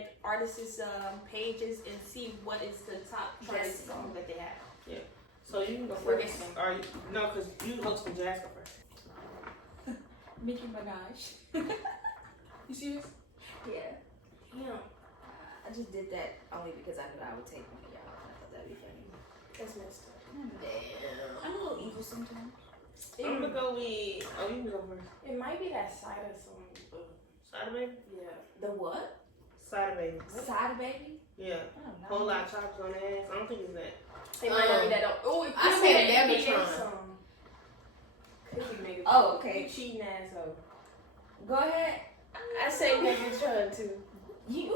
at artists' pages and see what is the top charting song that they have. Yeah. So you can go first. Or no, because you hosting Jazz go first. Nicki Minaj. You serious? Yeah. Damn. I just did that only because I knew I would take one of y'all. I thought that'd be funny. That's messed up. Damn. I'm a little evil sometimes. I'm gonna go with. Oh, you can go first. It might be that cider song. Cider Baby? Yeah. The what? Cider Baby. Cider Baby? Yeah. I don't know. Whole lot of chops on the ass. I don't think it's that. It might not be that. Oh, it I could be said that Megatron. NBA song. Could be Megatron. Oh, okay. You cheating asshole. Go ahead. I say Megatron too. You,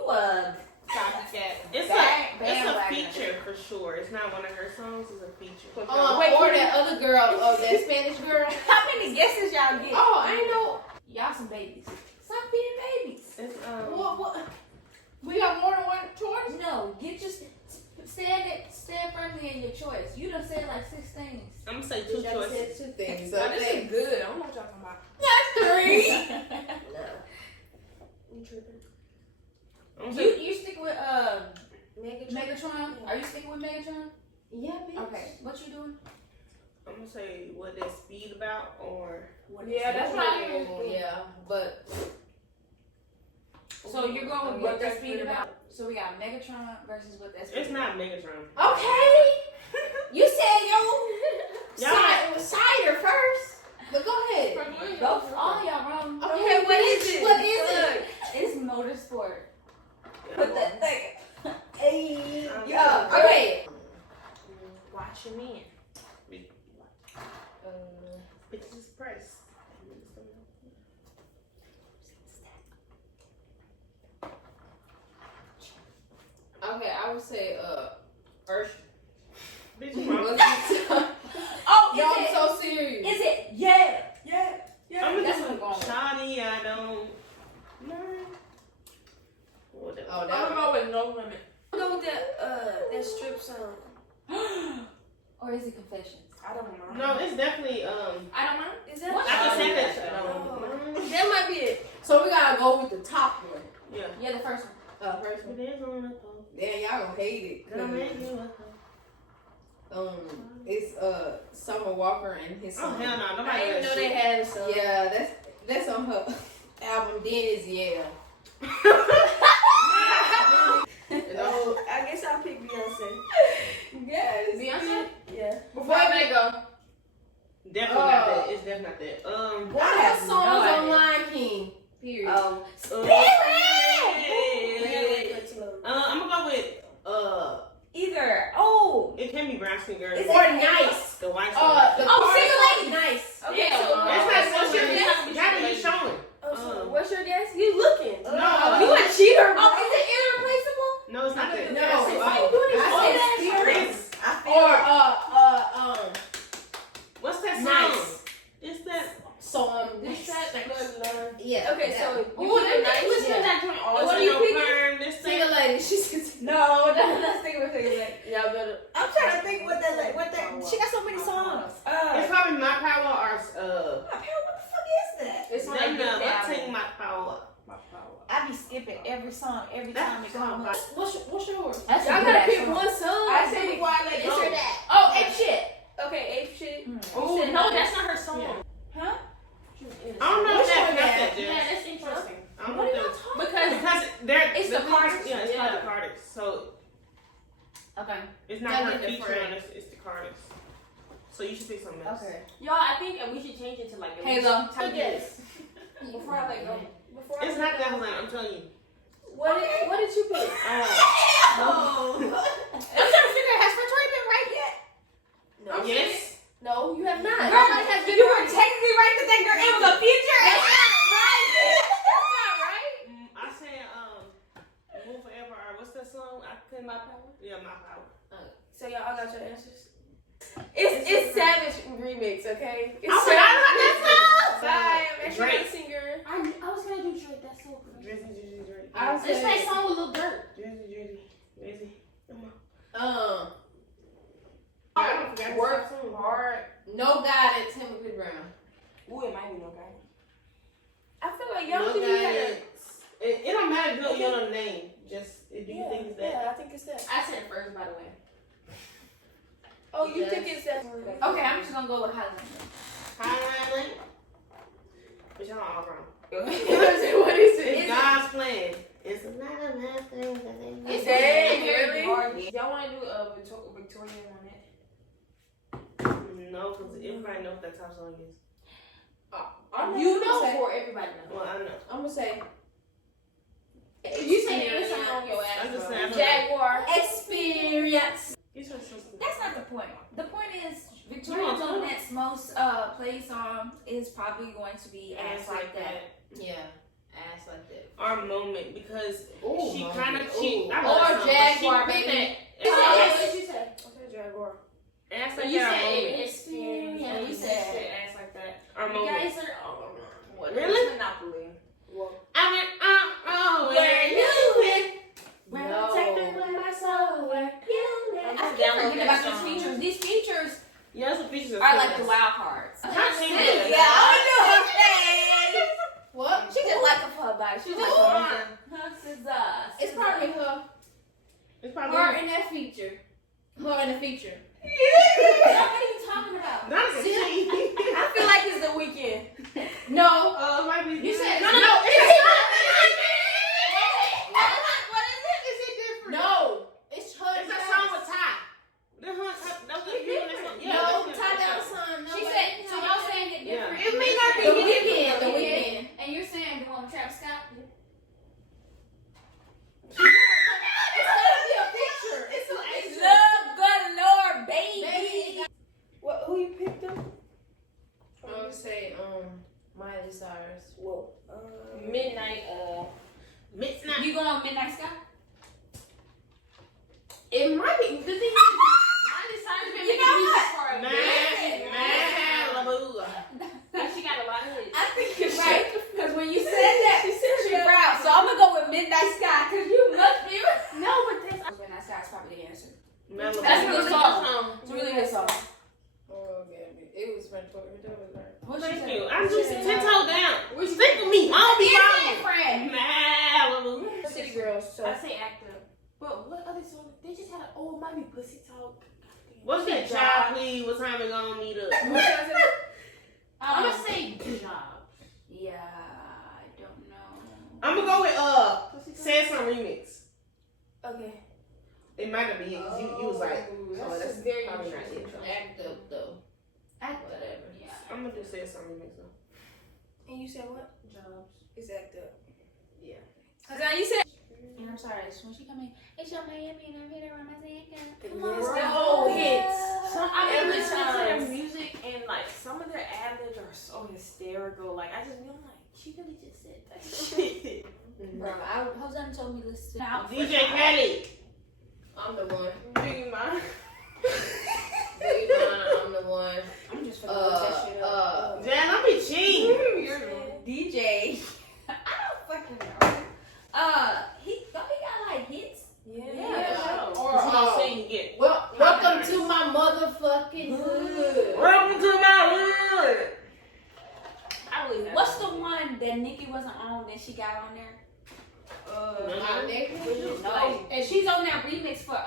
Copycat. It's a feature for sure. It's not one of her songs. It's a feature. or that other girl, that Spanish girl. How many guesses y'all get? Oh, I ain't know. Y'all some babies. Stop being babies. It's What? We got more than one choice? No, get your stand firmly in your choice. You done said like 6 things. I'm gonna say 2 choices. Said 2 things. Oh, this is good. I don't know what y'all talking about. That's 3. No. I'm tripping. I'm gonna say, You stick with Megatron? Yeah. Are you sticking with Megatron? Yeah, bitch. Okay. What you doing? I'm gonna say what that speed about or. Yeah, that's what I hear. Yeah, but so you're going with what that speed about? So we got Megatron versus what that speed. It's not Megatron. Okay. You said cider first. But go ahead. Go for all y'all wrong. Okay, what is it? What is it? It's motorsport. Put that thing. Hey. Yeah. Okay. Watch your man. Bitches price. Okay, I would say Ursh. Bitch, you wrong. Oh, yo, I'm so serious. Is it? Yeah. I'm That's gonna what I'm go going Shawty, I don't. No. Whatever. Oh, I'm gonna go with No Limit. I'm gonna go with that strip song. Or is it Confessions? I don't know. No, it's definitely I don't know. Is that? What? I can say that Oh. shit. No. That might be it. So we gotta go with the top one. Yeah. Yeah, the first one. First one. It is on the phone. Damn, y'all gonna hate it. Gonna make you a It's Summer Walker and his Oh song. hell no, I nobody didn't even know knows they shit. had a song. Yeah, that's on her album. Dennis, yeah. Oh, I guess I'll pick Beyonce. Yes. Beyonce? Yeah. Before I go, Definitely not that. It's definitely not that. I have songs on Lion King. Period. I'm gonna go with Either. it can be brown skin girl. Is it nice? The white The song. Single Lady. Nice. Okay, Yeah, so That's okay, not what's your so guess? gotta be showing. So what's your guess? You looking? No. You a cheater? Oh, is it irreplaceable? No, it's not that. No. Why you doing this? I said Experience. Or What's that song? Nice. It's that. So This that good yeah. Okay, so Ooh, you let me nice. listen to that joint. Oh, What it's are you no picking? perm. This Single thing. Lady. She's No, that's not Single Lady. Y'all better. I'm trying to think what that. She got so many songs. It's probably My Power or What the fuck is that? It's on Then that let's album. take My Power. I be skipping every song every time it comes up. What's yours? Y'all gotta pick one song. I said before I let This go. or that. Oh, and shit. Okay, Ape Shit. Oh Said no, that's not her song. Huh? I don't know if Which that's one not that? that, Yeah, Jess. that's interesting. I don't What know are if y'all that's talking Because because they're It's the Carters? Yeah, it's called Yeah. the Carters. So Okay. it's not Y'all her get the feature friend. on this. It's the Carters. So you should pick something else. Okay. y'all, I think we should change it to like a Halo. Good guess. Before I let go. Before I It's let not go. that one. I'm telling you. What did you pick? Oh. I'm trying to figure out, has French been right yet? Oh, yes. No, you have not. Girl, Has been you were right. technically right that girl. It was a future. That's not right. I said Move Forever or what's that song? I couldn't. My Power. Yeah, My Power. So y'all all got your answers? It's Savage remix, okay? It's I forgot about that song. By Metro Drake. singer. I was gonna do Drake. That's so cool. Drizzy, Drake. I Let's play a song with Lil Durk. Drizzy. Come on. Work hard. No guidance. Timothy Brown. Ooh, it might be no guy. I feel like y'all No think you gotta. guidance. It don't matter if you don't know the name. Just Do you think it's that? Yeah, I think it's that. I said first, by the way. Oh, you think it's that? Okay, I'm just gonna go with Highland. Highland. But y'all all wrong. What is it? It's God's plan. It's not a bad thing. It's really? Y'all want to do a Victorian on it? No, because everybody knows what that top song is. You know, or everybody knows. Well, I know. I'm gonna say. You say it on your ass. I'm just saying. Jaguar. Experience. These are so stupid. That's not the point. The point is Victoria Jonette's most played song is probably going to be Ass Like That. Yeah. Ass Like That. Our moment, because Ooh, she moment. kind of Ooh. cheat. Or Jaguar, She picked baby. that. What did you say? I said Jaguar. Ass Like You That. Our said moment. experience. And we said said Ass Like That. Our You moment. guys are Really? Monopoly. Well, I went, where you went. no. Take me with my soul where you live. I can't forget about these features. These features Yeah, some features are like the wild cards. How she did it? Yeah, I knew her face. What? She just like her body. She just like her. It's probably her. It's probably Her in that feature. Her in the feature. What are you talking about? Not a cheat. I feel like it's the weekend. No. It might be. You said no. no. It's What is it? Is it different? No. It's her. It's a song with Ty. That's No, Ty Dolla $ign. She said, so y'all saying it different. It may not be The weekend. The weekend. And you're saying the one with Travis Scott? It's gonna be a picture. It's a picture. Love, good Lord, baby. What? Who you picked up? I'm gonna say Miley Cyrus. Whoa. Midnight. Midnight. You going Midnight Sky? It might be. The thing is, Miley Cyrus been You making know music what? for a Malibu. minute. She got a lot of hits. I think you're Right, because when you said that, she proud. So I'm gonna go with Midnight Sky, because you must be. No, but this Midnight Sky is probably the answer. Malibu. That's a good song. It's a really good song. Oh, okay. It was French Poetry. That was right. What she Thank say? you. I'm just 10 toes down. Think of me. I don't be wrong. Friend. Malibu. City Girls. So. I say actor. But what other song? They just had it might be Pussy Talk. What's that? Child, please. What time we gonna meet up? I'm gonna say Job. Yeah, I don't know. I'm gonna go with Say Some Remix. Okay. It might not be it because you was like, that's very probably not it. interesting. Act up though. Whatever. Yeah. I'm gonna do Say Some Remix though. And you said what? Jobs. It's act up. Yeah. Cause now you said. And I'm sorry, so when she come in, it's your Miami and I'm here around my second. Yes, the whole hits. I've been Every listening to time. their music and like some of their ad-libs are so hysterical. Like I just feel like she really just said that. Bro, Hosanna told me to listen to DJ Khaled. I'm the one. Do you mind? I'm the one. I'm just gonna look that shit up. Jan, don't be cheating. You're DJ. I don't fucking know. He got like hits. Yeah. Or sing again. Well, welcome to my motherfucking hood. Welcome to my hood. I believe that. What's the one that Nikki wasn't on that she got on there? My nigga. No. And she's on that remix for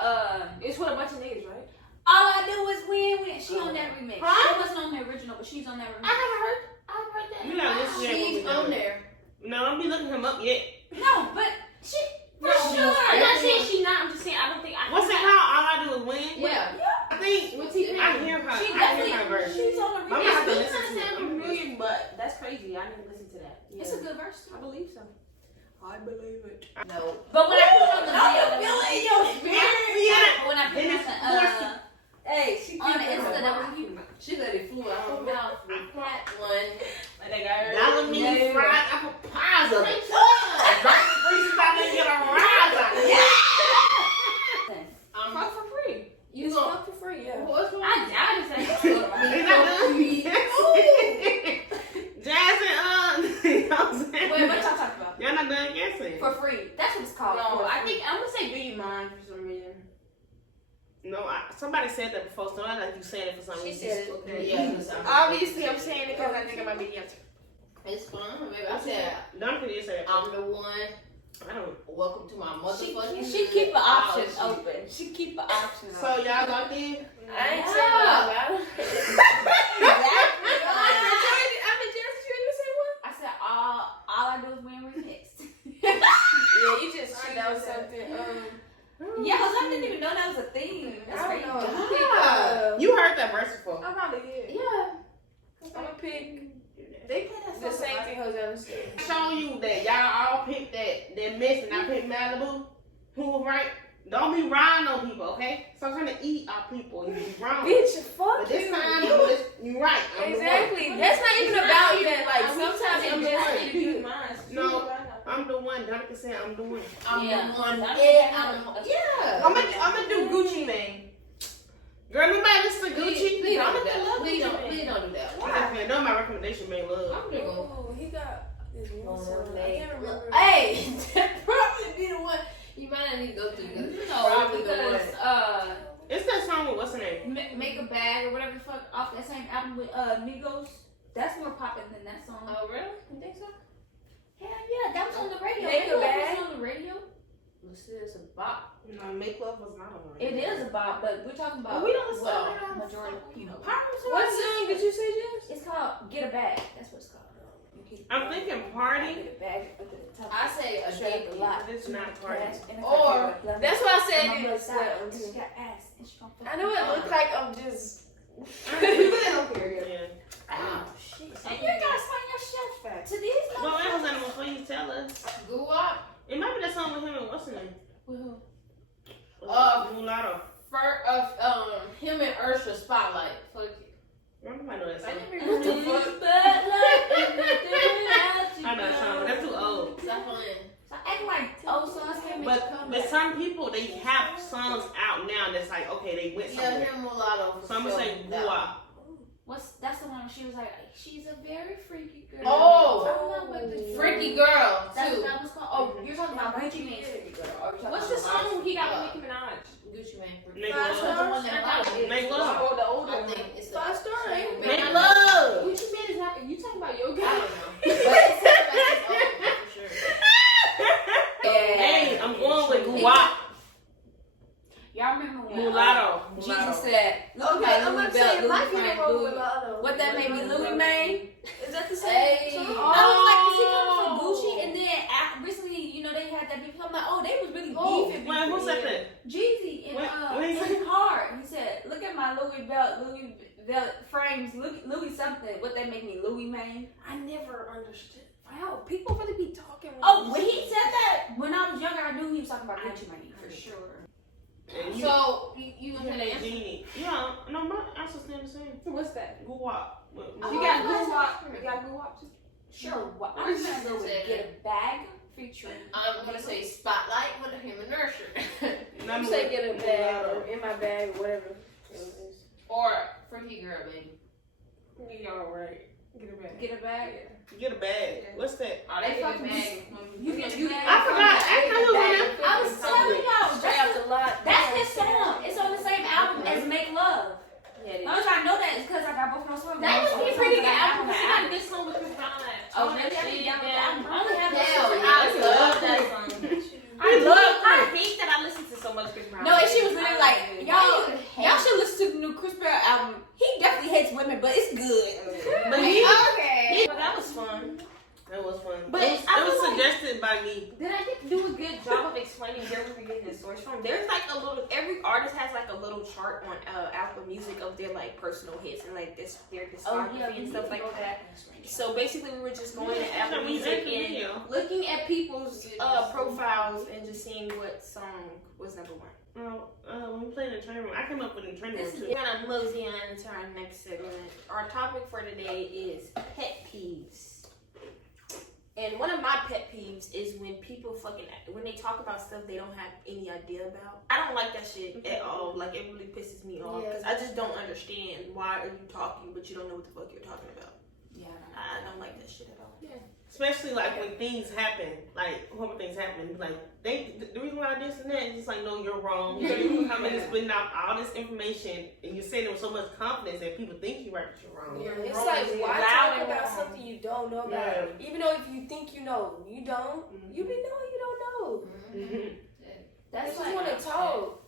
it's with a bunch of niggas, right? All I do is win. She on that remix. Huh? She wasn't on the original, but she's on that remix. I've heard that. You not listening. She's on there. No, don't be looking him up yet. No, but she for No, sure. I'm not saying she not. I'm just saying I don't think I. What's it called? All I do is win. Yeah. I think What's he I hear her. She I hear her verse. She's on the I'm gonna have to remix. listen to it. familiar, but that's crazy. I need to listen to that. Yeah. It's a good verse. I believe so. I believe it. No. But when I put on the Yeah. when I put Then it's on the Hey, she on the Insta, that was you. She let it flew out her mouth. That one. And they got her. Dollar mini fried apple pies of it. Right freezes out and get a rise out of it. Fuck for free. You gonna fuck for free? Yeah. What's wrong? I doubt it's that. They not done. Jazz and you know what I'm saying? Wait, what y'all talking about? Y'all not done guessing. For free. That's what it's called. No, I think I'm gonna say, do you mind for some reason? No, somebody said that before, so I like you said it for some She reason. said it. Okay, yeah. Obviously, I'm saying it because I think it might be the answer. It's fun, baby. I said Don't forget to say it. I'm the one. I don't. Welcome to my motherfucking. She keep an option house. open. She keep an option So open. y'all locked in? I ain't saying nothing about it. I said all I do is win remixed. Yeah, you just cheat on something. Yeah, cause I didn't even know that was a thing. That's I crazy. don't know. God. You heard that verse before. I probably did. Yeah. I'm gonna pick They play that the song same a lot. thing Hosanna said. Showing you that y'all all picked that mess and I picked Malibu. Who was right? Don't be riding on people, okay? Stop trying to eat our people and you be wrong. Bitch, fuck But this you. time, you right. I'm the one. Exactly. That's not even about that. Like, sometimes I'm it the just one. need to get No, I'm the one. Donica said I'm the one. I'm Yeah. the one. That's Yeah. I'm gonna do Gucci Mane. Girl, nobody listen to Gucci. Please don't I'm do gonna that. love Please Gucci don't Mane. do that. I know my recommendation made love. I'm just gonna. Oh, he got this one song. I can't remember. Hey, that probably be the one you might not need to go through. No, Probably the because one. It's that song with what's her name? Make a Bag or whatever the fuck off that same album with Migos. That's more poppin' than that song. Oh really? You think so? Hell yeah, that was on the radio. Make a Bag? Was on the radio. This is a bop. No, Make Love was not on It is a bop, but we're talking about We don't what sell it on majority of people. What song did you say, Jess? It's called Get a Bag. That's what it's called. I'm thinking Party. Get a bag at the top. I say a Straight date up a lot. It's not Party. Or- That's why I said My it brother is. side, she got ass and she gonna fuck I know it looks like I'm just. I don't care. Yeah. Oh, shit. And you gotta explain your shit back to these Well, that was on before you tell us. Go up. It might be that song with him and what's her name? with who? Mulatto. Him and Ursula Spotlight. Fuck it. I might know that song. I never Do heard you of but like everything without you, I know that song, but that's too old. it. Stop playing. So acting like old songs can't make you come But back. some people, they have songs out now that's like, okay, they went Yeah, somewhere. him Mulatto. So I'm gonna say Gua. That's the one she was like, she's a very freaky girl. Oh. I don't know what the Freaky Girl, That's too. what that was called. Oh, you're talking about Gucci Mane's freaky girl. Or you're talking What's the about song he got with Nicki Minaj? Gucci Mane. Make Five Love. stars? Make Love. The older I one. think it's Five star, ain't it? Make Love. Gucci Mane is not. You talking about your I guy? don't know. But it sounds like it's old for sure. Hey, I'm going with Gua. Y'all remember when Mulatto. Jesus said, look Okay, at I'm my about to say, Louis my belt, favorite Louis one Louis. with Mulatto. What that made me Louis Mane? Is that the Hey. same I song? was like, is he coming from Gucci? And then recently, you know, they had that beef. I'm like, oh, they was really beefing. Wait, who said that? Jeezy in What he said? Hard. He said, look at my Louis belt frames, Louis something. What that make me, Louis Mane? I never understood. Wow, people really be talking. Oh, when he said that, when I was younger, I knew he was talking about Gucci Mane for sure. And you, So, you gonna him say and that? Genie. Yeah, no, my answer's still the same. What's that? Gua. You got Guwap. You got Guwap too. Sure, well, I'm gonna go with Get a Bag featuring. I'm gonna say Spotlight with him and Nursery. I'm saying get a bag or in my bag or whatever. Or Freaky Girl, baby. You alright. Get it back. Get a bag. Get a bag. What's that? Are they fucking fucking bag? You get a bag. I forgot. I didn't know who was in I was telling y'all, Straight out the lot. that's his song. It's on the same album as Make Love. Yeah, The only reason I know that is because I got both of those songs. That was Both pretty songs good I got album. on She the got a album. good song with Chris Brown on it. Oh, maybe I didn't download the album. I only have those Hell, songs. I love that song. I hate that I listen to so much Chris Brown. No, and she was literally like, y'all should listen to the new Chris Brown album. He definitely hates women, but it's good. But he, Okay. Well, that was fun. that was fun. But it I was feel like- suggested by me. Did I do a good job of explaining where we were getting the source from? There's like a little. Every artist has like a little chart on Apple Music of their like personal hits and like their discography and stuff like that. So basically, we were just going to Apple Music and looking at people's profiles and just seeing what song was number one. When we played in the training room, I came up with the training room too. We're gonna mosey on into our next segment. Our topic for today is pet peeves. And one of my pet peeves is when people when they talk about stuff they don't have any idea about. I don't like that shit at all. Like, it really pisses me off because I just don't understand why are you talking but you don't know what the fuck you're talking about. Yeah, I don't like that shit at all. Yeah. Especially like when things happen, like horrible things happen, like the reason why this and that is just like, no, you're wrong. So you come in and spitting out all this information and you're saying it with so much confidence that people think you're right, but you're wrong. It's like, why talk about something you don't know about? Even though if you think you know, you don't. You be knowing you don't know. That's just like, want to talk.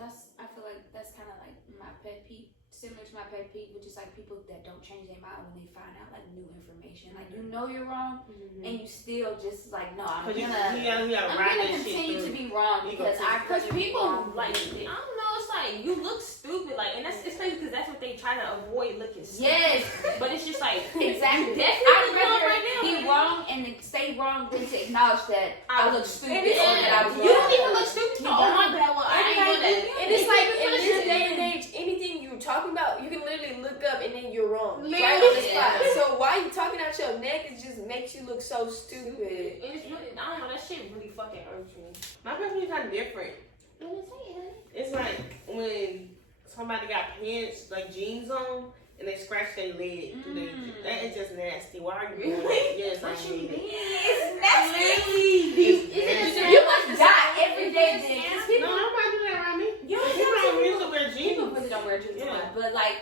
I feel like that's kind of like my pet peeve, similar to my pet peeve, which is like people that don't change their mind when they find out like new information. Like you know you're wrong, and you still just like, no, I'm gonna continue to be wrong because people like, I don't know, it's like you look stupid, like, and that's especially because that's what they try to avoid looking stupid. Yes, but it's just like exactly. I'd rather be wrong and stay wrong than to acknowledge that I look stupid. You don't even look stupid. Oh my bad, well I ain't doing that. And it's like in this day and age, anything you're talking about, you can literally look up and then you're wrong. Right on the spot. So why you talking out your neck? It just makes you look so stupid. And it's really, I don't know, that shit really fucking irks me. My person's kind of different. It's like when somebody got pants, like jeans on, and they scratch their leg. That is just nasty. Why are you doing that? Yes, I hate it. It's nasty. You must die every day then. No, nobody do that around me. You don't really wear jeans. People really don't wear jeans, but like,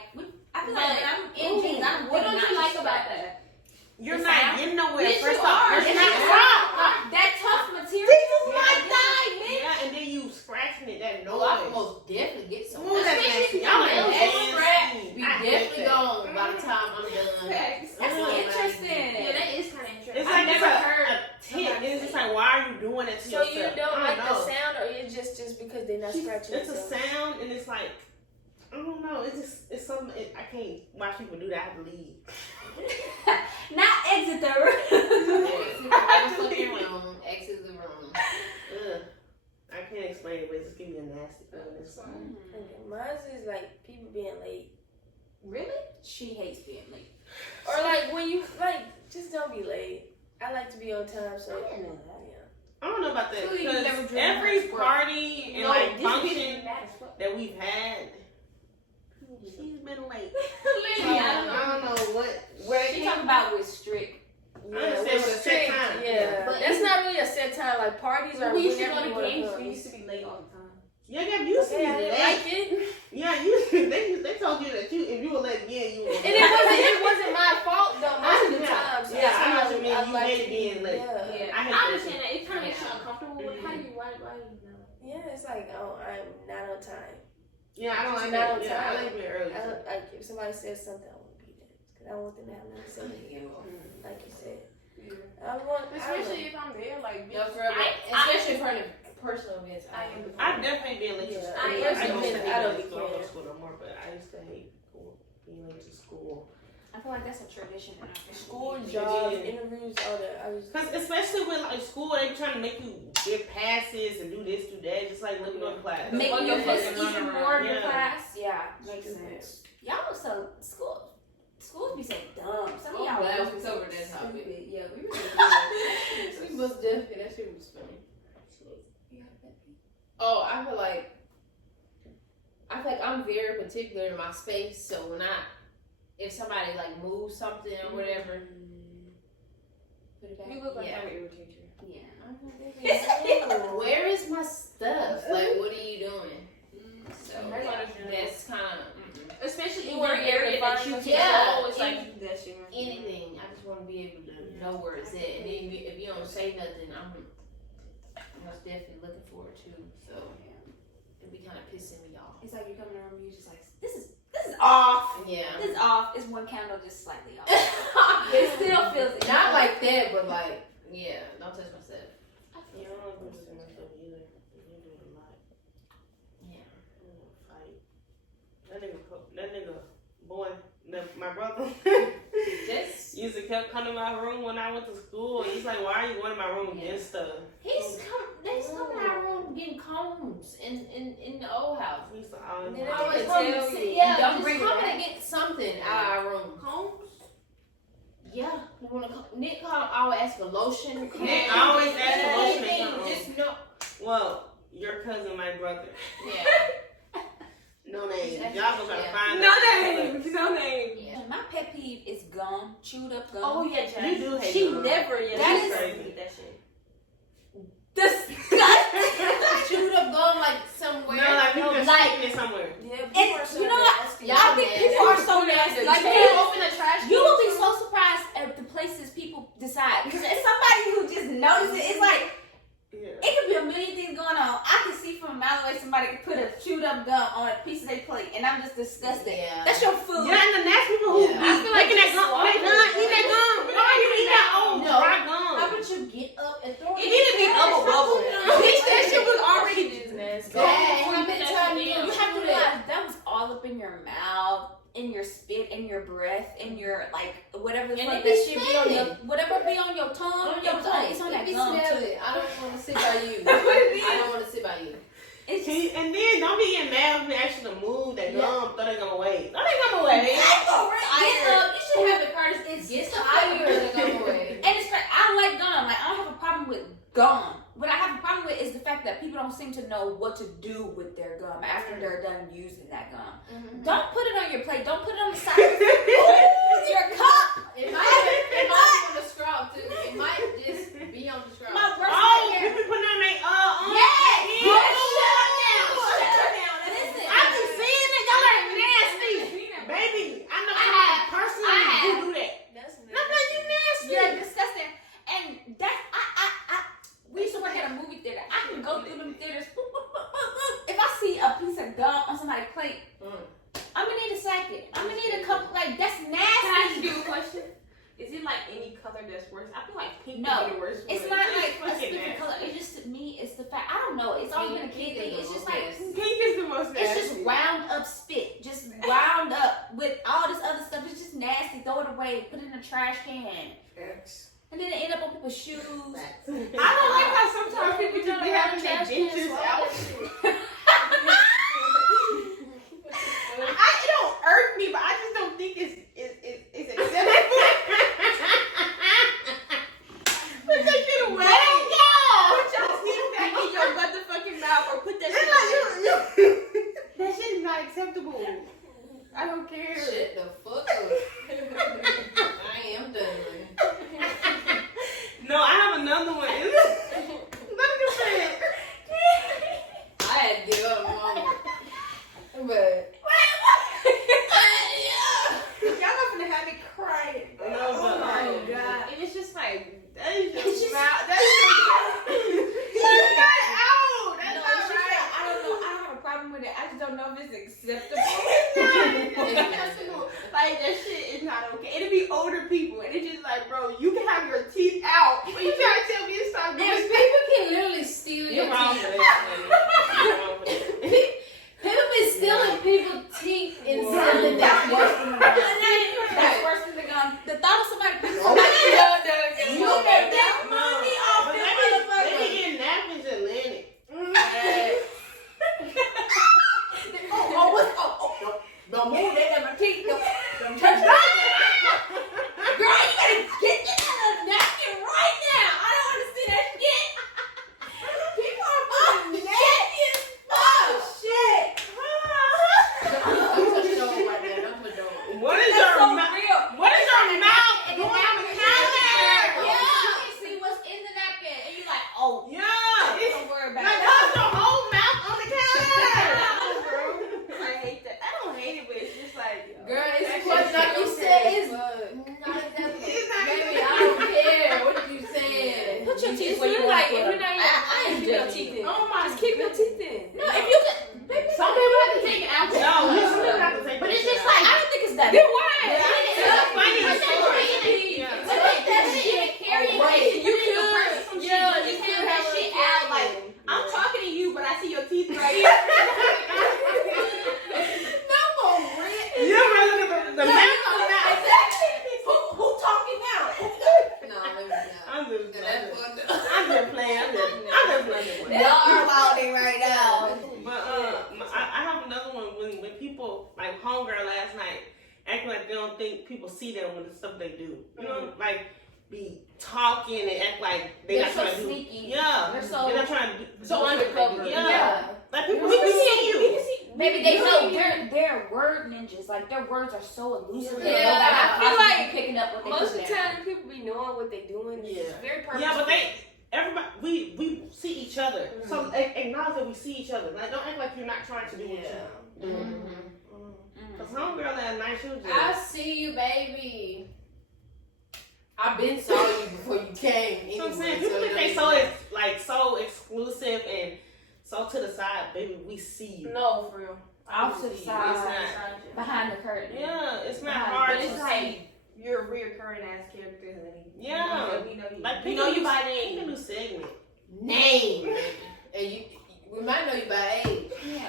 I feel like when I'm in jeans, I'm What really don't you not like about that? You're not getting nowhere. Yes, First you off, are. it's Yes, not you rock. that tough material. Jesus might die, man. Yeah, and then you scratching it, that noise. I can most definitely get some. Ooh, that's nasty. I'm I'm we definitely gone by the time I'm done. That's interesting. Yeah, that is kind of interesting. It's like never heard a tip. It's just like, why are you doing that to So yourself? you don't like the sound, or it's just because they're not scratching? It's a sound, and it's like, I don't know. It's something. I can't watch people do that. I have to leave. Not exit the room. Exit the room. I can't explain it, but just give me a nasty feeling. Mine is like people being late. Really? She hates being late. Or like when you just don't be late. I like to be on time, so I don't know about that Clearly you never because dreamed every of party and No, like this function bitch mad as fuck. that we've had, she's been late. I don't know where She talking about with strict. I understand what a set time. Yeah, But that's not really a set time. Like parties are We used to whenever go you to wanna games, come. we used to be late all the time. Yeah, you used to be I didn't late. like it. Yeah, they told you that if you were late again, you were. And it wasn't my fault though most of the time. So Yeah, I know what you mean. I You like hate to being late. Yeah. I understand that. It kind of makes you uncomfortable. Why do you know? Yeah, it's like, oh, I'm not on time. Yeah, I don't like Not that. on Yeah, I time. like being early. I don't, like if somebody says something, I want to be there because I don't want them to have nothing to say to you. Like you said, especially if I'm there, like especially for personal events. I've definitely been late to Yeah, school. I don't personally, I don't go to care. school no more, but I used to hate being late to school. I feel like that's a tradition in our family. school, jobs, interviews, all that. Cause especially with like school, they be trying to make you get passes and do this, do that, just like living on class. Making your face even more in Yeah. your class. Yeah, makes True. sense. Y'all so schools be so dumb. Some of I'm y'all glad really we covered that topic. stupid. Yeah, we really did. We must definitely. That shit was funny. Oh, I feel like I'm very particular in my space. So if somebody like moves something or whatever, put it back. You look like Yeah. I'm irritated. Yeah. Where is my stuff? Like, what are you doing? So that's kind of Especially in You your wanna be able to area that find you yourself. can it's Yeah. like that shit. anything. I just want to be able to know where it's at. And then if you don't say nothing, I'm most definitely looking for it too. So it'd be kind of pissing me off. It's like you come in the room and you're just like, this is off. Yeah. This is off. It's one candle just slightly off. But it still feels it. Not like that, but like, yeah, don't touch my stuff. Yeah, I don't understand myself either. You do it a lot. Yeah. Fight. That nigga, boy, my brother Just used to kept coming to my room when I went to school, and he's like, "Why are you going to my room and stuff?" they come in our room getting combs in the old house. He used to always. Then Always they come tell to you. yeah, Don't just bring it come back. and get something out of our room. Combs? Yeah, Nick called. I would ask for lotion. Nick always ask for lotion. Anything, just no. Well, your cousin, my brother. Yeah. No name. That's- Y'all gonna try to yeah. find No out. name. No name. Yeah. My pet peeve is gum. gum, chewed up gum. Oh yeah, Jack. You do hate She gum. never. Yeah, That she's is- crazy. That shit. Disgusting. Chewed up gum like somewhere. No, like people just Like- sticking it somewhere. Yeah, And people are so you know what? nasty. Y'all I think nasty. people are so nasty. Like, Can you you open the trash? you will be so surprised at the places people decide. Because it's somebody who just notices it. It's like, Yeah. it could be a million things going on. I can see from a mile away somebody could put a chewed up gum on a piece of their plate, and I'm just disgusted. Yeah. That's your food. Yeah, and the nasty people who Yeah. be I feel like licking that just gum, swallow eat that gum. Why you eat that old No. dry How gum? about you get up and throw It need to be bubble bubble. Bitch, that shit was already nasty. Dang, how many times You have to realize that was all up in your mouth, in your spit, in your breath, in your like whatever the And fuck it that be shit be on your smelling. whatever be on your tongue, your tongue. It's on that gum too. I don't want to sit by you. I don't want to sit by you. It's See, and then don't be getting mad when we ask you to move that gum, throw that gum away. Throw that gum away. get up. You should have the courtesy. It's Get the tired flavor. of the gum away. And it's like, I don't like gum. Like, I don't have a problem with gum. What I have a problem with is the fact that people don't seem to know what to do with their gum after they're done using that gum. Don't put it on your plate. Don't put it on the side. Ooh, your cup. It might be on the straw too. It might just be on the straw. My worst Oh, nightmare. people putting on their Yes. Yeah. Shut down. Shut down. Listen. I be seeing it. Y'all are nasty. Baby, I know somebody personally who do that. That's No, you nasty. You're disgusting. And that we used to work at a movie theater. I can go through them theaters. Boop, boop, boop, boop, boop. If I see a piece of gum on somebody's plate, I'm gonna need a second. I'm gonna need a couple. Like, that's Can I ask nasty. you a question? Is it like any color that's worse? I feel like pink No, would be the worst. It's one. not like a fucking specific nasty. color. It's just to me. It's the fact. I don't know. It's always been a kid thing. It's just like Pink is the most nasty. it's just wound up spit, just wound up with all this other stuff. It's just nasty. Throw it away. Put it in a trash can. And then it end up on people's shoes. I don't like how sometimes people just be having their dentures out. It don't irk me, but I just don't think it's acceptable. Put that shit away. Put your teeth back in your motherfucking mouth or put that shit away. That shit is not acceptable. I don't care. Shut the fuck up. I am done. No, I have another one. Look at that. I had to give up a moment. But Y'all not gonna have me crying. No, but, Oh my oh, god. And it's just like, That is It's just just- out. That's not out. That's No, not it's just right. that I don't know. I don't have a problem with it. I just don't know if it's acceptable. like that shit is not okay. It'll be older people, and it's just like, bro, you can have your teeth out, but you trying to tell me it's not if good. people can literally steal You're your wrong teeth. for that. You're wrong for that. People be stealing people's teeth and selling That's them. worse than the gun. That's worse than the gun. The thought of somebody picking Oh, somebody You can get money off But them they be motherfuckers. getting napkins in Atlantic. Don't move, they got my teeth. Don't touch that. Girl, you better get that napkin right now. I don't want to see that shit. People are fucking nasty as fuck. Shit. I'm pushing over right there. I'm pushing over. What is That's your so mouth? real. What is your mouth And doing the on the napkin. counter? Yeah. You can see what's in the napkin. And you're like, oh, Yeah. don't worry about Like, it. what's your whole mouth on the counter? I hate that. I don't hate it, but it's just like, Girl, that it's shit what, like you said, it's not not that It's not Baby, I don't care what you saying. Put your teeth It's where you really want like, if to. you're not I even, am keep your judging teeth you. in. Oh my Just keep your teeth in. No, if you could, baby, Some people have to take it out. No, you still have to take but that it's shit just out. like, I don't think it's that. Then why? It's funny But story. that Yeah. shit carrying Right. you could, Yeah, you can that shit out like, I'm talking to you, but I see your teeth right here. no more rent. You ever look at the mouth on the mouth? Exactly. Who talking now? No, let me not. I'm just That's playing. fucked up. I'm just playing. I'm just playing. Y'all are louding right now. But I have another one when people like homegirl last night acting like they don't think people see them with the stuff they do. You know, like be talking and act like They're not so trying to do. sneaky. Yeah, They're so they're not trying to do so stuff they do. undercover. Yeah. Yeah. Like people We can can see you. Maybe they know they're word ninjas. Like their words are so elusive. Yeah, I feel like picking up what they most of the time people be knowing what they doing. It's very purposeful. Yeah, but everybody, we see each other. So acknowledge that we see each other. Like, don't act like you're not trying to do what you're doing. Cause homegirl that night, she was just, I see you, baby. I've been saw you before you came. So I'm saying, people think they so exclusive and so to the side, baby. We see you. No, for real. Off to the side, It's behind the curtain. Yeah, it's not Behind, hard But to it's see. like you're a reoccurring ass character, and Yeah. we know you. Like, We know you by Pick a name. new segment. Name, baby. And we might know you by age. Yeah.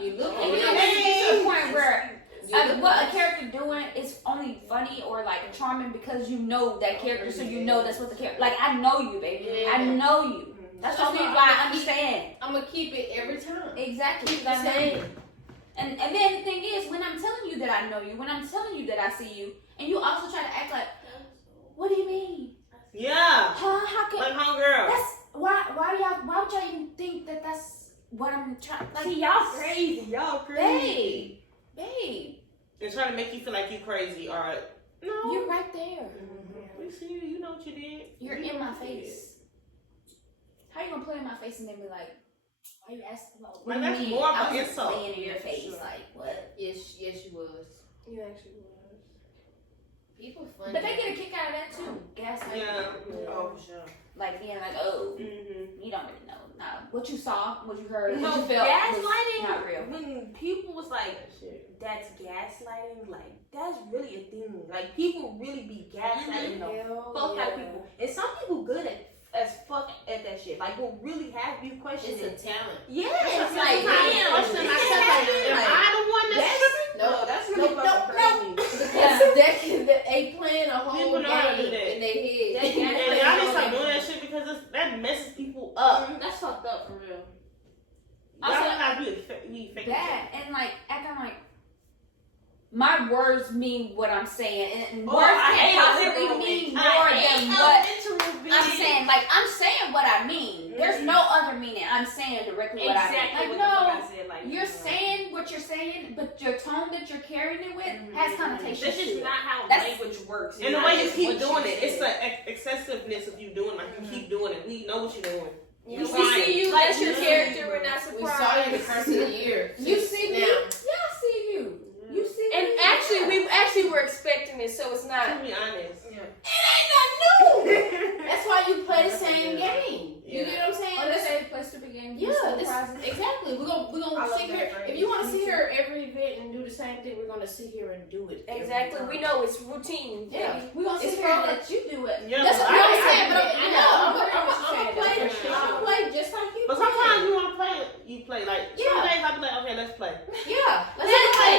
You look And you know, like it's to the point where you what a character doing is only funny or like charming because you know that character, so you know that's what the character. Like I know you, baby. Yeah. I know you. That's the only why I understand. I'm gonna keep it every time. Exactly. Keep the same. And then the thing is, when I'm telling you that I know you, when I'm telling you that I see you, and you also try to act like, what do you mean? Yeah. How can Like homegirl. that's why would y'all even think that that's what I'm trying? Like See, y'all crazy. Y'all crazy. babe, And trying to make you feel like you crazy. All right. No. you're right there. We see you. You know what you did. You're You in know my what you did. face. How you gonna play in my face and then be like, why you asking about? Like, What do that's you mean? more of I an was just insult. playing in your face, Sure. like what? Yes, you was. You actually was. People funny. But they get a kick out of that too. Gaslighting. Yeah. Oh, for sure. Like being like, oh, Mm-hmm. you don't really know. Nah, what you saw, what you heard, No, what you felt gaslighting. was not real. When people was like, that's gaslighting, like that's really a thing. Like people really be gaslighting the fuck out of people, and some people good as fuck at that shit. Like will really have you question It's a it. talent. Yeah, It's it's like, like damn, question this myself. is Like, Am I the one that's tripping? no, that's really fucking crazy. Because they playing a whole People know how to do game that. in their head. That And gaslighting y'all need to is stop like- doing that shit because that messes people up. That's fucked up for real. Y'all Also, don't have to be fake. that and like acting like my words mean what I'm saying, and Oh, words I can't hate possibly literal mean bitch. more I hate than a what literal bitch. I'm saying. Like I'm saying what I mean. There's no other meaning. I'm saying directly what I mean. Exactly Like what the fuck no, I said. Like you're saying what you're saying, but your tone that you're carrying it with has connotations That's to just it. not how That's- language works. And the It's way not you just keep what doing you it, it's say. the excessiveness of you doing. Like you keep doing it. We know what you're doing. We Right. see you. Like, That's your you- character. We're not We surprised. saw you the first of the year. You see me? Now. Yeah, I see you. You see And me? actually, Yeah. we actually were expecting it, so it's To not. be honest. It ain't nothing new. That's why you play the same game. You get what I'm saying? Oh, that's a place to begin. Yeah, exactly. We're I gonna love sit that here. phrase. If you want to sit here every event and do the same thing, we're gonna sit here and do it. every Exactly. time. We know it's routine. Yeah, We're gonna sit It's here and fun. let you do it. Yeah, That's what I- I'm I saying. But get it. I know I'm gonna Yeah. play. Yeah. I'm gonna play just like you. But play. sometimes you want to play. You play like some Yeah. days I be like, okay, let's play. Yeah, let's play.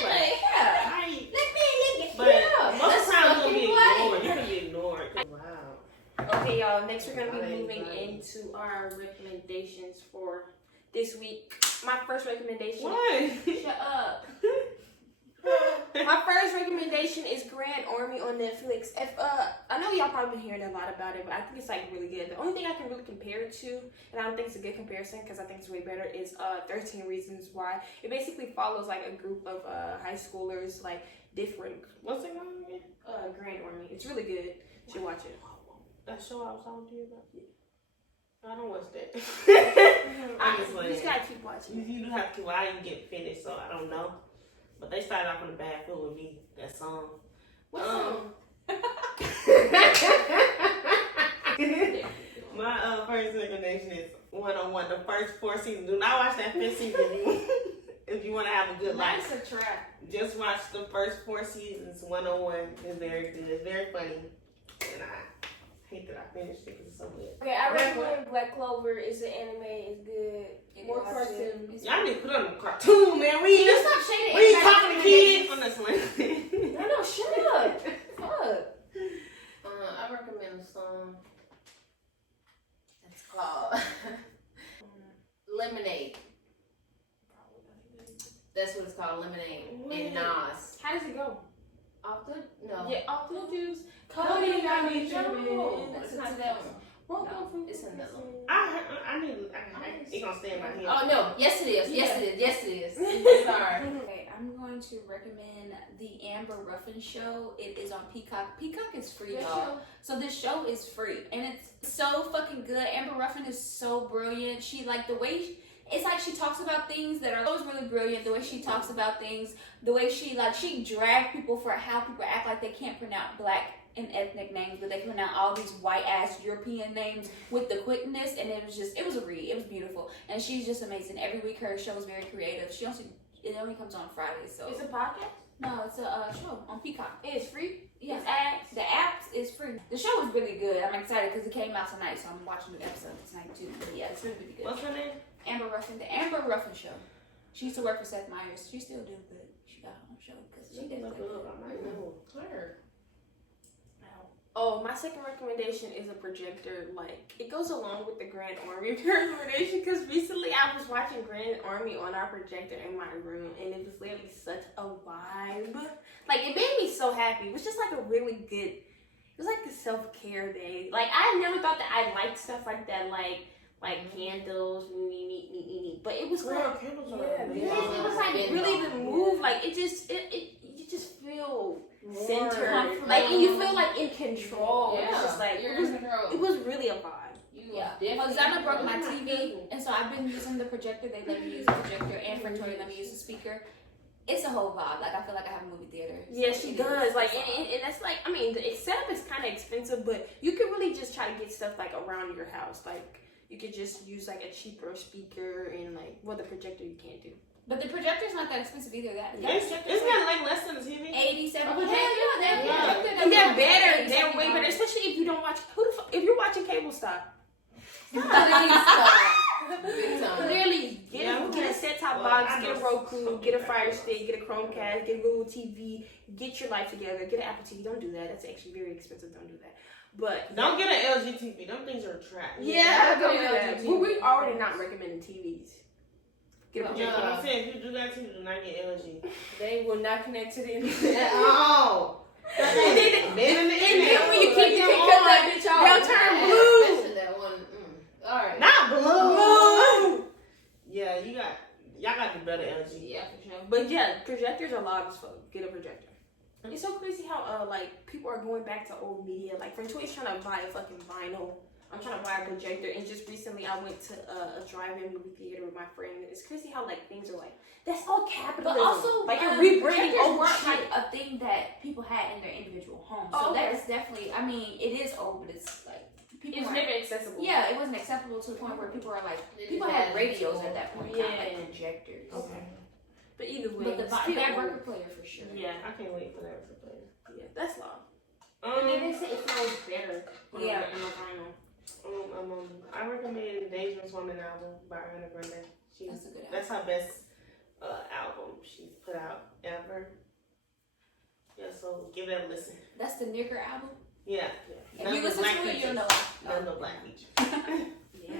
play. Yeah. Right. Let But yeah. most of Let's the time you're gonna fucking be play. ignored. You're gonna be ignored. Wow. Okay, y'all. Next, we're gonna be Right, moving right. into our recommendations for this week. My first recommendation. What? Shut up. My first recommendation is Grand Army on Netflix. If I know y'all probably been hearing a lot about it, but I think it's like really good. The only thing I can really compare it to, and I don't think it's a good comparison because I think it's way better, is 13 Reasons Why. It basically follows like a group of high schoolers, like different. What's it called again? Grand Army. It's really good. You should watch it. That show I was talking to you about. I don't watch that. You just gotta keep watching. You do have to. I didn't get finished, so I don't know. But they started off on the bad foot with me. That song. What song? My first recommendation is 101. The first 4 seasons. Do not watch that 5th season if you want to have a good life. That's a trap. Just watch the first 4 seasons. 101 is very good. It's very funny. And I hate that I finished it because it's so good. Okay, I recommend Black Clover. It's an anime. It's good. More cartoons. Y'all need to put on a cartoon, man. We Let's stop shading we everybody talking to recommendations. kids on this one. I know. Shut up. Fuck. I recommend a song. It's called Lemonade. That's what it's called, Lemonade. And Nas. How does it go? Off the no. Yeah, off the juice. Cody got me tripping. tripping. That's Listen not to that that one. one. No, it's another one. It's gonna stay in my head. Oh no! Yes, it is. Yes, it is. Yes, it is. Sorry. Okay, I'm going to recommend the Amber Ruffin show. It is on Peacock. Peacock is free, y'all. So this show is free, and it's so fucking good. Amber Ruffin is so brilliant. She like the way. It's like she talks about things that are always really brilliant. The way she talks about things, the way she dragged people for how people act like they can't pronounce black and ethnic names, but they pronounce all these white ass European names with the quickness, and it was a read. It was beautiful, and she's just amazing. Every week her show is very creative. It only comes on Fridays, so It's a podcast? no, it's a show on Peacock. It's free? Yeah, It's ads? the app is free. The show is really good. I'm excited because it came out tonight, so I'm watching the episode tonight too. But yeah, it's really, really good. What's her name? Amber Ruffin, the Amber Ruffin show. She used to work for Seth Meyers. She still do, but she got her own show because she did that. Her. Oh, my second recommendation is a projector. Like, it goes along with the Grand Army recommendation because recently I was watching Grand Army on our projector in my room, and it was literally such a vibe. Like, it made me so happy. It was just like a really good, it was like a self-care day. Like, I never thought that I liked stuff like that, like candles, but it was like, Candles it was like really the move. Like, you just feel centered, like, and you feel like in control. Yeah. It's just like You're it was, in control. it was really a vibe. Yeah. Well, Zana broke my TV, and so I've been using the projector. They let me use the projector, and Victoria let me use the speaker. It's a whole vibe. Like, I feel like I have a movie theater. Yeah, she does. Like, and that's like, I mean, the setup is kind of expensive, but you could really just try to get stuff like around your house. Like, you could just use like a cheaper speaker and like, well, the projector you can't do. But the projector's not that expensive either. Isn't that like less than the TV? 87. Oh, And they're better. They're way better, especially if you don't watch. If you're watching cable, stop. Literally, get a set-top box, get a Roku, get a Fire Stick, get a Chromecast, get a Google TV, get your life together, get an Apple TV. Don't do that. That's actually very expensive. Don't do that. But don't get an LG TV. Them things are trash. Yeah, don't do that. Well, we're already not recommending TVs. Get a projector. I'm saying if you do that TV, do not get LG. They will not connect to the internet. Oh. And then when you keep them cut on, that bitch off. they'll turn blue. Especially that one. All right. Not blue. Yeah, y'all got the better LG. Yeah, for sure. But yeah, projectors are loud as fuck. Get a projector. It's so crazy how like people are going back to old media. Like, for Twitch trying to buy a fucking vinyl. I'm trying to buy a projector, and just recently I went to a drive-in movie theater with my friend. It's crazy how like things are like, that's all capitalism. But also, like you're rebranding projectors old weren't shit. like a thing that people had in their individual homes. So that is definitely, I mean, it is old, but it's like, people It's weren't- never accessible. Yeah, it wasn't acceptable to the point where people are like, people had radios at that point, not like projectors. Okay. But either way, But the still that old. record player for sure. Yeah, I can't wait for that to play. yeah, that's loud. And then they say it sounds better. Yeah. On the vinyl. I recommend Dangerous Woman album by Ariana Grande. That's a good album. That's her best album she's put out ever. Yeah, so give that a listen. That's the nigger album. Yeah. If None you of the listen black to it, features. you'll know. None of the black features. Yeah.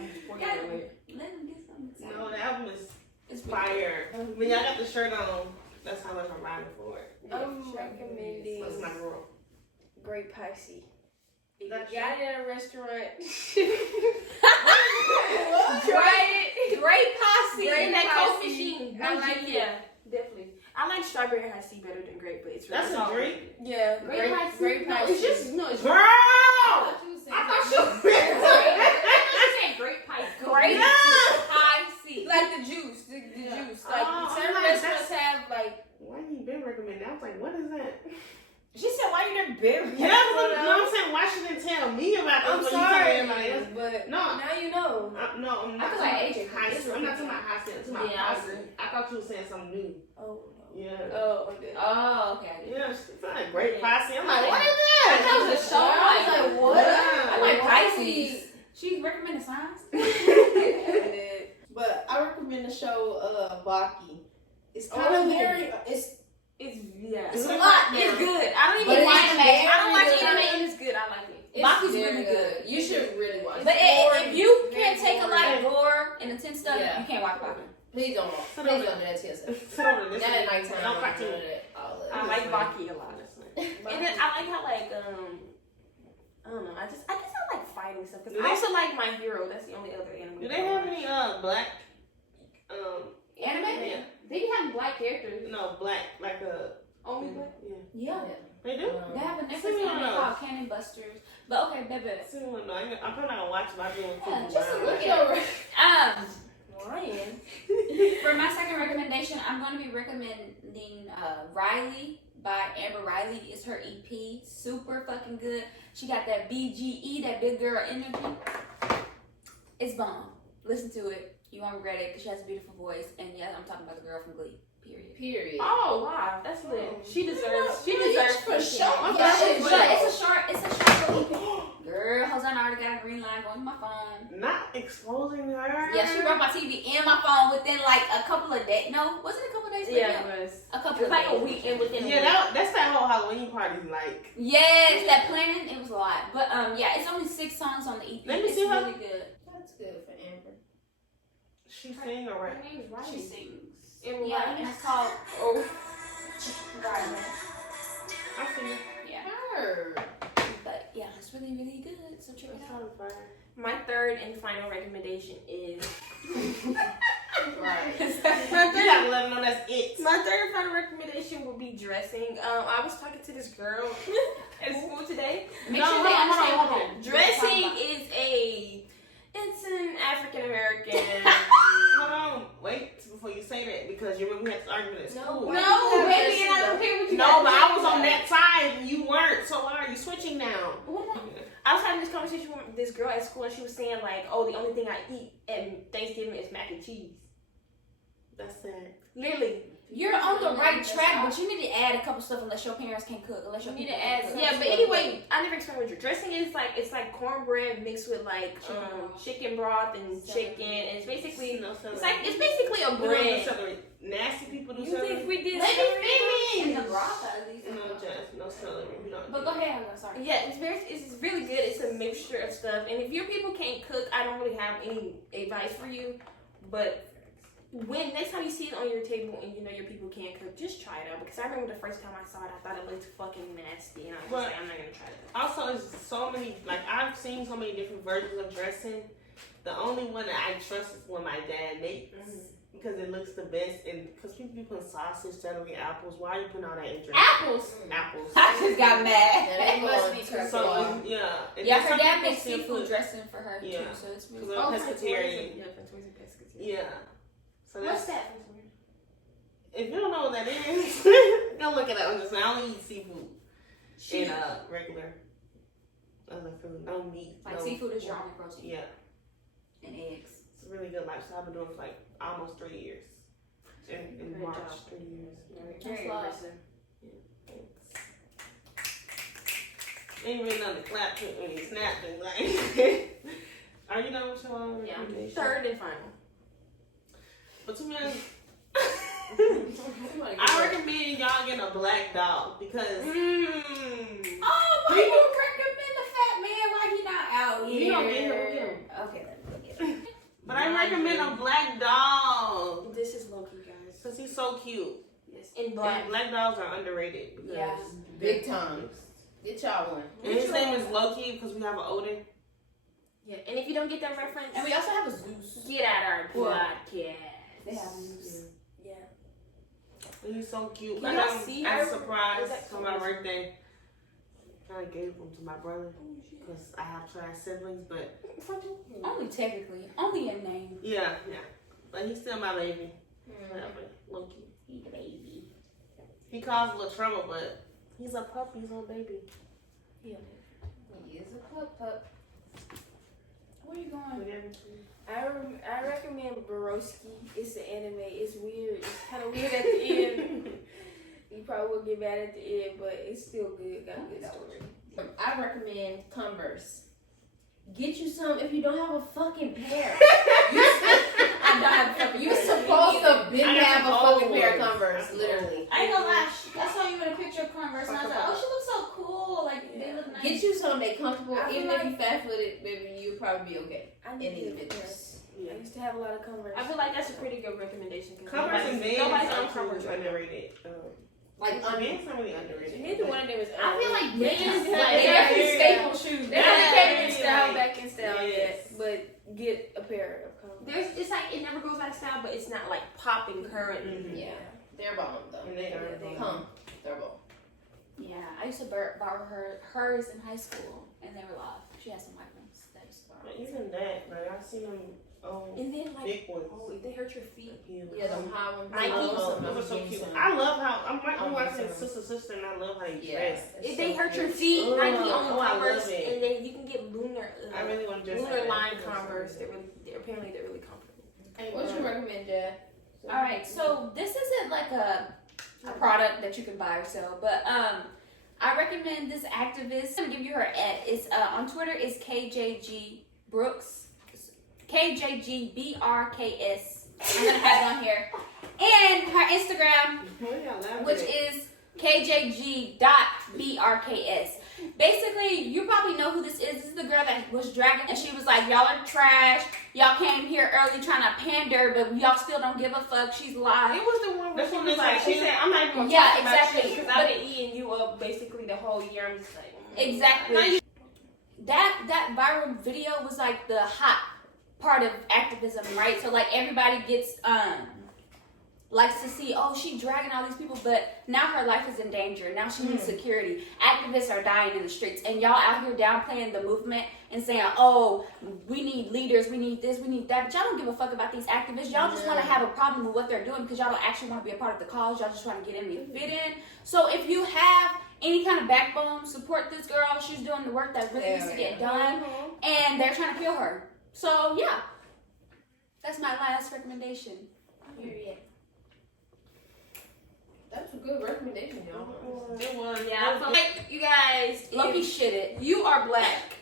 Let them get something excited. No, the album is It's fire. When y'all got the shirt on, that's how much I'm riding for it. I'm recommending That's my girl. Great Pisces. If you That's got it at a restaurant, Try it. Great posse. And that Posse. Coke machine. I like it. Yeah, definitely. I like strawberry high C better than grape, but it's really That's a solid. drink? yeah, Great Pisces. Great No, Pisces. it's just it's Girl! I thought you was saying I thought something. you were said grape pipe. Great Yeah. high C. like the juice, the juice. Like Oh, certain I'm like, restaurants have like. Why you been recommending? I was like, what is that? She said, "Why you never been?" Yeah, but no, I'm saying, why she didn't tell me about this? I'm when sorry, you tell everybody else? but No. now you know. No, I'm I not feel talking like about AJ high is school. I'm not talking about high school. I'm talking about Yeah, I posse. I thought you were saying something new. Oh no. Yeah. Oh, okay. Oh, okay. I get it. Yeah, it's like great posse. I'm like, what is I that? thought it was a show. I was like, what? Yeah. I like Pisces. She recommended signs. But I recommend the show Baki. It's Oh, kind of yeah. very It's a lot now. It's good. I don't But even it's watch very I don't watch good. anime, and it's good. I like it. Baki's very really good. You should really watch But it. if you can't Very take a lot of gore and intense stuff, Yeah. you can't watch Baki. Please don't watch. Sit Please over don't do that to yourself. Sit over this. Not at nighttime. No cartoon. I like Baki a lot. And then I like how like I don't know. I guess I like fighting stuff. Cause Do I they- also like My Hero. That's the only other anime. Do they have any black Anime? yeah. They be having black characters. No, black like a only black? Yeah. They do? They have a Netflix Send me one anime of called Cannon Busters. But okay, baby. No, I'm probably not gonna watch it, but I'm doing Yeah, food. just a look at it. Lion. For my second recommendation, I'm going to be recommending Riley by Amber Riley. It's her EP. Super fucking good. She got that BGE, that big girl energy. It's bomb. Listen to it. You won't regret it because she has a beautiful voice. And yeah, I'm talking about the girl from Glee. Period. Oh wow, that's lit. She deserves. for sure. Yeah, it's a short little EP. Girl, Hosanna already got a green line going to my phone. Not exposing her. Yeah, she broke my TV and my phone within like a couple of days. No, was it a couple of days? Yeah, it was. A couple It was of like days. a week and within a week. Yeah, that's that whole Halloween party like. Yes, that plan, it was a lot. But yeah, it's only 6 songs on the EP. Let me it's see her. really good. That's good for Amber. She sing or Her rap? name's She Riley. sings. Amber Yeah, Riley. and it's called Oh. Riley. I see it. Yeah. Her. But yeah, it's really, really good. So check it out. My third and final recommendation is Right. You gotta let them know that's it. my third and final recommendation would be dressing. I was talking to this girl at school today. Make No, sure hold they on, understand hold what on. they're Dressing talking is it's an African American. Hold on, wait before you say that because you remember we had this argument at school. No, baby, and I don't care what you No, got but to I say was on about that side and you weren't. So why are you switching now? I was having this conversation with this girl at school, and she was saying like, "Oh, the only thing I eat at Thanksgiving is mac and cheese." That's sad. Literally. You're on the right track, but you need to add a couple stuff unless your parents can cook. Unless your You need people to can add cook. some- Yeah, but anyway, I never explained what your dressing is. Like it's like cornbread mixed with like chicken broth and chicken, and it's basically No celery. it's basically a We don't do bread. celery. Nasty people do You celery. think we did? Let me In finish. the broth, at least. No, Jess, no celery. We don't. But go ahead, I'm sorry. Yeah, it's really good. It's a mixture of stuff, and if your people can't cook, I don't really have any advice for you. But when next time you see it on your table and you know your people can't cook, just try it out. Because I remember the first time I saw it, I thought it looked fucking nasty, and I was like, I'm not gonna try that. Also, it's so many. Like I've seen so many different versions of dressing. The only one that I trust is when my dad makes. Because it looks the best, and because people be putting sausage, celery, apples. Why are you putting all that in dressing? Apples. Apples. I just got mad. Yeah, they must going be too turkey. So far. yeah. And Yeah, then her some dad people makes still seafood put- dressing for her Yeah. too, so it's Because really I'm pescatarian. Yeah, for twins and pescatarian. Yeah. So What's that's, that? if you don't know what that is, go look it up. I'm just saying, I only eat seafood and regular other food. No meat. like no, seafood is your only protein Yeah. and eggs. It's a really good lifestyle. I've been doing it for like almost 3 years. In Good March, job. 3 years. Very love. impressive. Ain't really nothing to clap to when you snapping. Like, are you done with your Yeah. recommendation? Third and final. But to be honest, I recommend y'all getting a black dog because Oh, why you recommend the fat man? Why he not out here? You don't get him, we get him. Okay, let me get him. but I recommend a black dog This is low key, guys. because he's so cute. Yes, in black. Black dogs are underrated because Yeah. Big time. Get y'all one. And his name is Loki because we have an Odin. Yeah, and if you don't get that reference, And we also have a Zeus. get out our podcast. They have a Zeus. Yeah. And he's so cute. Can y'all see I'm her? surprised Is that for my birthday. I gave him to my brother because I have trans siblings, but Only technically, only in name. yeah. But he's still my baby. Whatever, Loki. He's a baby. He caused a little trouble, but he's a puppy, he's a baby. He is a pup. Where you going? I recommend Baroski. It's an anime. It's weird. It's kind of weird at the end. You probably will get mad at the end, but it's still good. Got a good story. I recommend Converse. Get you some if you don't have a fucking pair. I don't have a fucking You're supposed to I been got have some a old fucking pair of ones. Converse, literally. I ain't gonna lie. I saw you in a picture of Converse, and I was like, oh, she looks so cool. Like, they look nice. Get you some, they comfortable. I feel Even if like- you fat footed, baby, you'll probably be okay. I In need these to get a pair. bitches. I used to have a lot of Converse. I feel like that's a pretty good recommendation. Converse and Vans nobody's are on Converse right now. underrated. Like, Vans are really underrated. Neither one of them is. I feel like They Vans, just like, they they're definitely very- staple shoes. They Yeah, only came in yeah, style yeah. back pair of Converse. It's like it never goes out of style, but it's not like popping currently. Yeah, they're bomb though. And they are They're bomb. Yeah, I used to borrow hers in high school, and they were live. She had some white ones that I used to borrow. But even that, like I seen them And then like, big ones. oh, if they hurt your feet. Yeah, them high ones. Nike. Those are so cute. I love how I'm watching Sister, and I love how you dress. If they hurt your feet, Nike only I Converse, love it. and then you can get lunar. I really want to dress lunar like line that. Converse. Apparently they're really comfortable. What you recommend, Jay? All right, so this isn't like a product that you can buy or sell, but I recommend this activist. I'm gonna give you her ad. It's on Twitter. It's KJG Brooks, KJGBRKS. I'm gonna have it on here, and her Instagram, which is KJG.BRKS. Basically, you probably know who this is. This is the girl that was dragging, and she was like, "Y'all are trash. Y'all came here early trying to pander, but y'all still don't give a fuck." She's live. It was the one where That's she what was it's like, like. she said, "I'm not even gonna Yeah, talk about exactly. shit because I've been eating you up basically the whole year." I'm just like, Exactly. That viral video was like the hot part of activism, right? So like everybody gets likes to see, oh, she dragging all these people, but now her life is in danger. Now she needs security. Activists are dying in the streets, and y'all out here downplaying the movement and saying, oh, we need leaders, we need this, we need that, but y'all don't give a fuck about these activists. Y'all just want to have a problem with what they're doing because y'all don't actually want to be a part of the cause. Y'all just trying to get in and fit in. So if you have any kind of backbone, support this girl. She's doing the work that really needs to get done, and they're trying to kill her. So yeah, that's my last recommendation. Period. That's a good recommendation, y'all. It was. yeah, I feel like you guys, Lucky if shit it. you are black,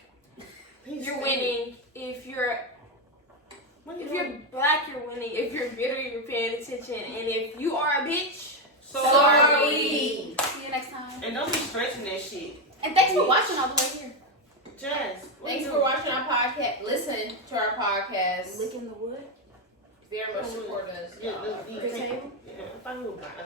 you're winning. If you're black, you're winning. If you're bitter, you're paying attention. And if you are a bitch, Sorry. See you next time. And don't be stretching that shit. And thanks for watching all the way here. Jess, Thanks for watching our podcast. Listen to our podcast. licking the wood. Very much support us. Yeah, y'all. the table. Yeah, if I knew about